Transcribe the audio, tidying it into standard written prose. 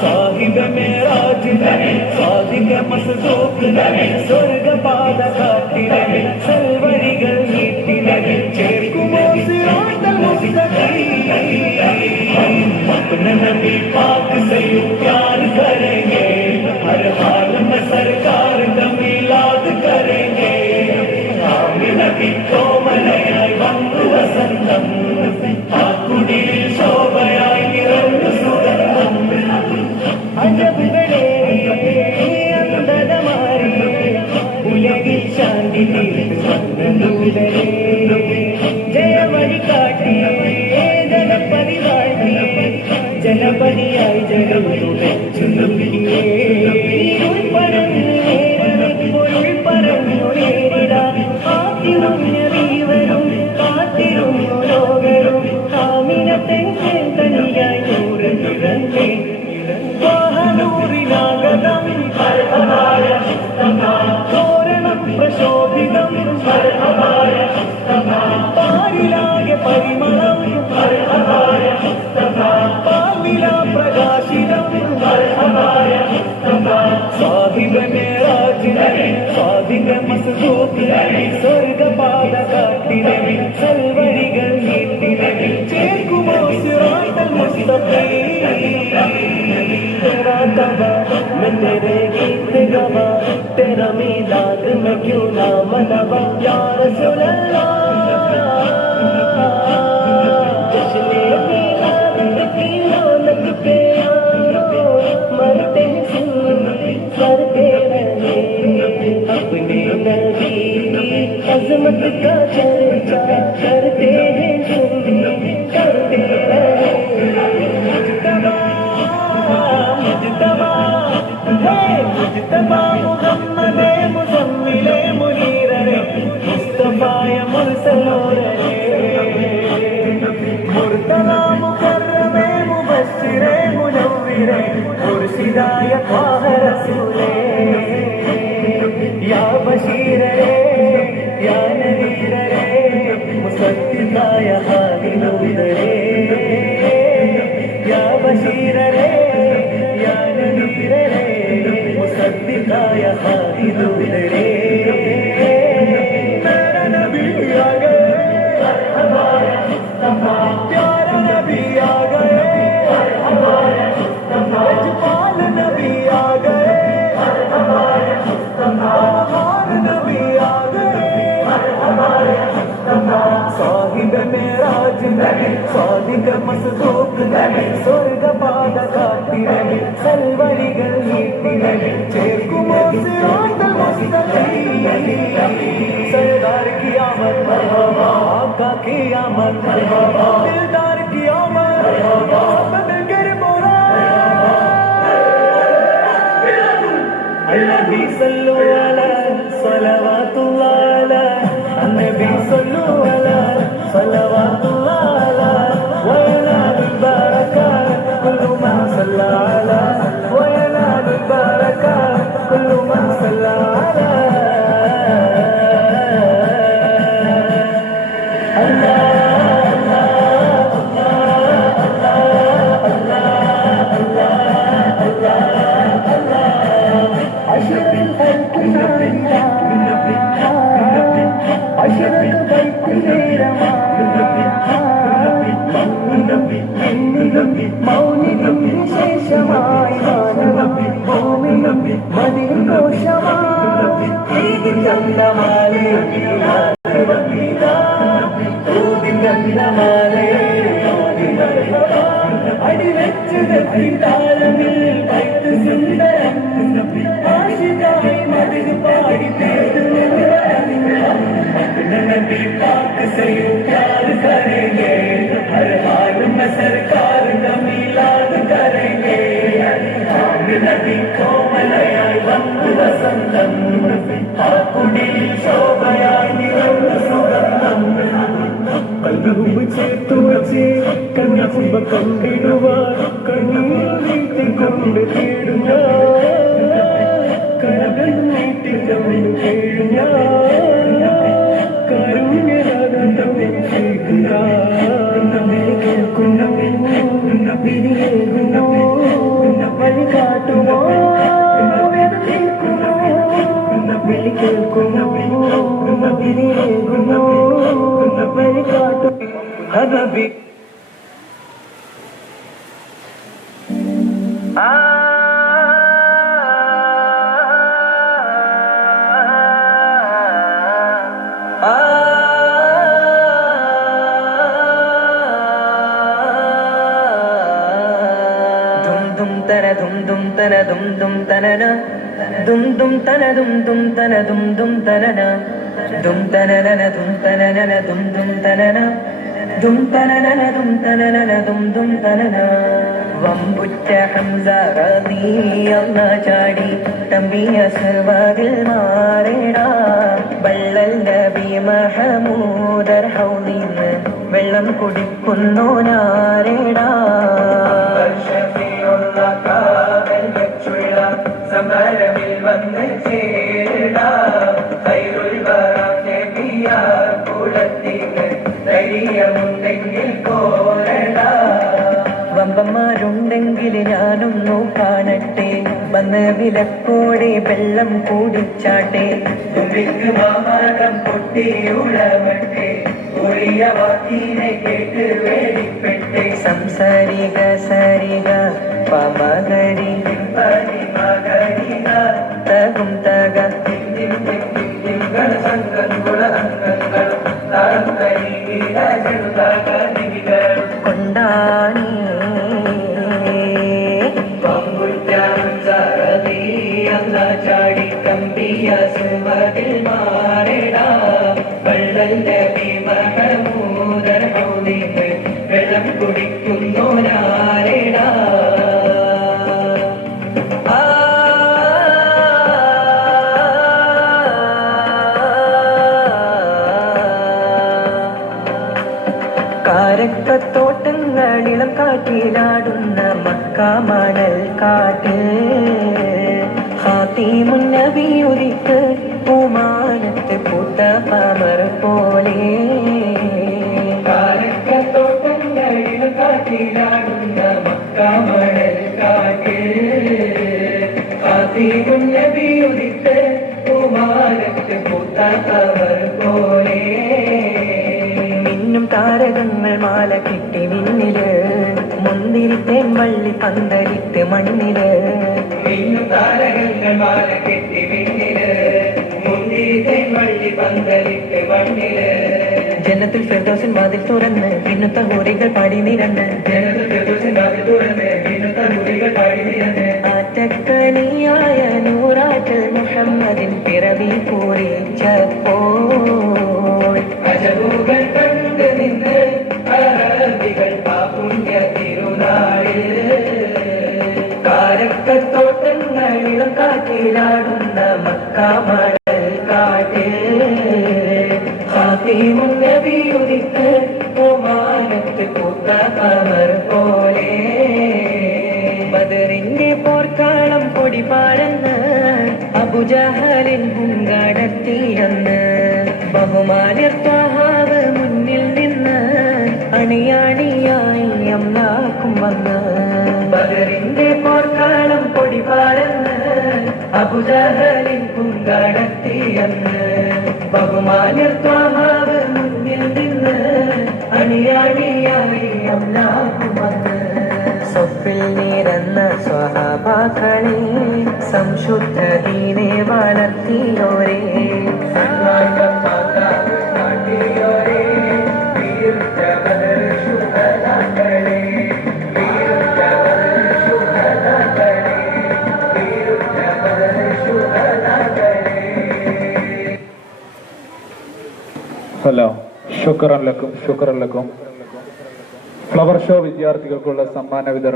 साहिब मेराज सादिक मसदूक स्वर्ग पाद काटिले सल्वरिകൾ നീട്ടിലെ ചേർക്കുമോ സിറാത്തൽ മുസ്തഖീം अपने नबी पाक से यूं प्यार करेंगे हर हाल में सरकार का मिलाद करेंगे आमीन नबी को मनाई वंदु वसंतम आकुड़ी शोभयाई निरंतर सुगंधम അജബുകളെ അന്തതമാരി ഉലകിൽ ശാന്തി തീർത്തുവന്നൂതരെ ജയവഴി കാട്ടി ജനപതി വാഴ്ത്തി ജനപതിയായി ജനം തുണച്ചുനമ്പിയേ ഇരുൾ പരന്നു പൊരുൾ പറഞ്ഞു നേരിടാൻ കാത്തിരുന്നവരും കാത്തിരുന്നു ലോകരും ആമിനത്തെ തനിയായി നൂറ് തുറന്നേ തോരണം പ്രശോഭിതം പാരിലാകെ പരിമളം പാർവില പ്രകാശിതം സാഹിബ മേരാജ് സാദിക മസ്ദൂഖ് സ്വർഗപാത കാട്ടിലെ സൽവരികൾ നീട്ടിലെ ചേർക്കുമോ സിറാത്തൽ മുസ്തഖീം तेरा तबा मैं तेरे गीत गवा तेरा मीलाद मैं क्यों ना मनवा या रसूल अल्लाह जश्न मीलाद की रौनक पे आओ मरते हैं सुन करते रहे अपने नबी अजमत का चर्चा करते हैं सुन करते रहे मुज्तबा मुहम्मद मुज़म्मिले मुनीरे मुस्तफाय मुरसलोरे मुर्तला मुकर्रमे मुबश्शिरे मुनव्विरे मुर्शिदाय ख्वाह रसूले या बशीर रे या नज़ीर रे मुसद्दिक़ाय हादी नूर रे या बशीर रे या नज़ीर रे मुसद्दिक़ाय हादी नूर रे मेरा नबी आ गए हमारे मुस्तफा प्यारा नबी आ गए हमारे मुस्तफा अजमाल नबी आ गए हमारे मुस्तफा महान नबी आ गए हमारे मुस्तफा साहिब मेराज सादिक मस्दूक स्वर्ग पाद काटिले सल्वरिകൾ നീട്ടിലെ ചേർക്കുമോ സിറാത്തൽ മുസ്തഖീം सरदार की आमद मरहबा आका की आमद मरहबा दिलदार की आमद मरहबा सब मिलकर बोला अन्नबी सल्लु अला सलवातुल्लाह अला अन्नबी सल्लु अला सलवातुल्लाह अला व यनाल बरकात कुल्लु मन सल्ला अला व यनाल बरकात कुल्लु मन सल्ला अला മൗനികം വിശേഷമായി മതിഘോഷമായി അടിവെച്ചതെത്തി താളമിൽ വൈത്ത് സുന്ദരം ആശിതായി മതിൽ പാടി नबी पाक से यूं प्यार करेंगे हर हाल में सरकार का मिलाद करेंगे आमीन नबी को मनाई वंदु वसंतम आकुड़ी शोभयाई निरंतर सुगंधम കൽബും ചേർത്തു വച്ച് കണ്ണും കണ്ടിടുവാൻ കണ്ണീർ നീട്ടിക്കൊണ്ട് തേടും കരകൾ നീട്ടിക്കൊണ്ട് തേടും കാരുണ്യരാഗം കേൾക്കുമോ വിരിയേകുമോ വഴികാട്ടു ഹബീബി dum tana dum dum tana dum dum tana na dum dum tana dum dum tana dum dum tana na dum tana na dum tana na dum dum tana na dum tana na dum tana na dum dum tana na വമ്പുറ്റ Hamza റളിയല്ല ചാടി തമ്പിയ സർവതിൽ മാറേടാ വള്ളൽ നബി മഹമൂദർ ഹൗലിന്ന് വെള്ളം കുടിക്കുന്നു നാരേടാ സമരമിൽ വന്ന് ചേരടാ ഖൈറുൽ വറാ നബിയ കുലത്തിന് ധൈര്യമുണ്ടെങ്കിൽ പോരടാ വമ്പന്മാരുണ്ടെങ്കിൽ ഞാനൊന്നു കാണട്ടെ വന്ന് വിലക്കോടെ വെള്ളം കൂടിച്ചാട്ടെ തുമ്പിക്ക് മാമാകം പൊട്ടിയുളവട്ടെ ഒളിയ വാക്കിനെ കേട്ട് വേടിപ്പെട്ടെ സംസാരിക സരിക പമകരി തകും തക കൊണ്ടാണി ചാടി കമ്പിയ സുമതിൽ മാറടാ വള്ളൽ നബി മഹമൂദർ ഹൗലിന്ന് വെള്ളം കുടിക്കുന്നു നാരടാ കാരക്കത്തോട്ടങ്ങളിളം കാറ്റിലാടുന്ന മക്കാമണൽ കാട്ടിൽ ഹാത്തിമുൻ നബി ഉദിക്ക് പൂമാനത്ത് പൂത്ത പമർ പോലെ കാരക്കത്തോട്ടങ്ങളിളം കാറ്റിലാടുന്ന മക്കാമണൽ കാട്ടിൽ ഹാത്തിമുൻ നബി ഉദിക്ക് പൂമാനത്ത് പൂത്ത പമർ പോലെ താരകങ്ങൾ മാല കിട്ടി വിണ്ണില് മുന്തിരിത്തേൻ വള്ളി പന്തലിട്ട് മണ്ണില് താരകങ്ങൾ മാല കിട്ടി വിണ്ണില് മുന്തിരിത്തേൻ വള്ളി പന്തലിട്ട് മണ്ണില് ജന്നത്തുൽ ഫിർദൗസിൻ വാതിൽ തുറന്ന് പിന്നുത്ത ഹൂറികൾ പാടി നിരന്ന് ആറ്റക്കനിയായ നൂറാറ്റൽ മുഹമ്മദിൻ പിറവി പൂരിച്ചപ്പോൾ അജബുകൾ കണ്ട് നിന്ന് അറബികൾ പാപുണ്യ തിരുനാളിൽ കാരക്കത്തോട്ടങ്ങളിളം കാറ്റിലാടുന്ന മക്കാമണൽ കാട്ടിൽ ഹാത്തിമുൻ നബി ഉദിക്ക് പൂമാനത്ത് പൂത്ത കമർ പോലെ ബദറിന്റെ പോർക്കാളം പൊടി പാടന്ന് അബുജഹലിൻ പൂങ്കാടത്തിയെന്ന് ബഹുമാന്യർ ത്വഹാവ് മുന്നിൽ നിന്ന് അണിയാണിയായി അമ്ലാക്കും വന്ന് ബദറിന്റെ പോർക്കാളം പൊടി പാടന്ന് അബുജഹലിൻ പൂങ്കാടത്തിയെന്ന് ബഹുമാന്യർ ത്വഹാവ് മുന്നിൽ നിന്ന് അണിയാണിയായി അമ്ലാക്കും വന്ന് സ്വപ്പിൽ നിരന്ന സ്വഹാബാക്കളെ സംശുദ്ധ ദീനെ വളർത്തിയോരേ ഹലോ ശുക്രൻ ലക്കും ഫ്ലവർ ഷോ വിദ്യാർത്ഥികൾക്കുള്ള സമ്മാന വിതരണം